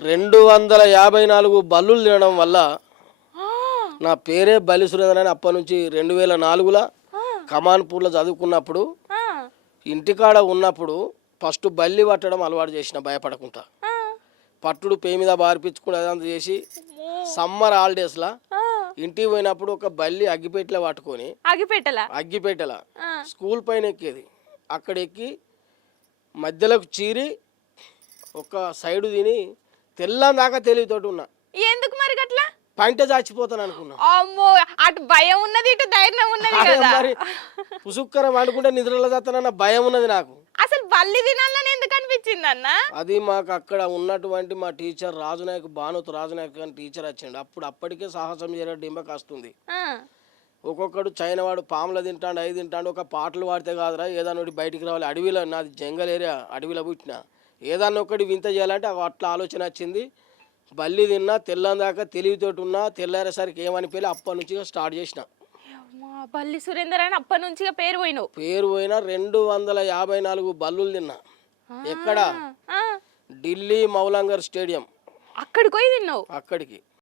254 బల్లులు తినడం వల్ల ఆ, నా పేరే బల్లి సురేంద్ర అని అప్పటి నుంచి 2004లో ఆ, కమాన్పూర్లో చదువుకున్నప్పుడు ఆ, ఇంటికాడ ఉన్నప్పుడు ఫస్ట్ బల్లి పట్టడం అలవాటు చేసిన భయపడకుండా. ఆ. పట్టుడు పే మీద బారిపించుకుని అదంతా చేసి అమ్మో. సమ్మర్ హాలిడేస్లో ఆ, ఇంటికి పోయినప్పుడు ఒక బల్లి అగ్గిపెట్టెలో పట్టుకొని అగిపెట్టలా. అగ్గిపెట్టెల ఆ, స్కూల్ పైన ఎక్కేది. అక్కడ ఎక్కి మధ్యలోకి చీరి ఒక సైడు తిని తెల్లందాకా తెలివితోటి ఉన్నా. ఎందుకు మరి గట్లా? పంట చచ్చిపోతాను అనుకున్నా. అమ్మో, అటు భయం ఉన్నది ఇటు ధైర్యం ఉన్నది అదే కదా. మరి పుసుక్కరం అనుకుంటే నిద్రలో చేస్తానన్న భయం ఉన్నది నాకు. అసలు బల్లి తినాలని ఎందుకు అనిపించింది అన్న? అది మాకు అక్కడ ఉన్నటువంటి మా టీచర్ రాజునాయక్ భానుత్ రాజునాయక్ అని టీచర్ వచ్చిండు. అప్పటికే సాహసం చేయడం డింబకి వస్తుంది. ఆ, ఒక్కొక్కడు చైనా వాడు పాములు తింటాడు, అవి తింటాడు. ఒక పాటలు పాడితే కాదురా ఏదన్నా ఒకటి బయటికి రావాలి. అడవిలో నాది జంగల్ ఏరియా, అడవిలో పుట్టిన ఏదన్నా ఒకటి వింత చేయాలంటే అట్లా ఆలోచన వచ్చింది. బల్లి తిన్నా తెల్లందాకా తెలివితోటి ఉన్నా. తెల్లారేసరికి ఏమనిపోయి అప్పటి నుంచి స్టార్ట్ చేసిన. అమ్మా, బల్లి సురేందర్ అని అప్పటి నుంచి పేరు పోయినావు. పేరు పోయినా 254 బల్లులు తిన్నా. ఎక్కడ? ఆ, ఢిల్లీ మౌలంగర్ స్టేడియం అక్కడికి పోయి తిన్నావు. అక్కడికి.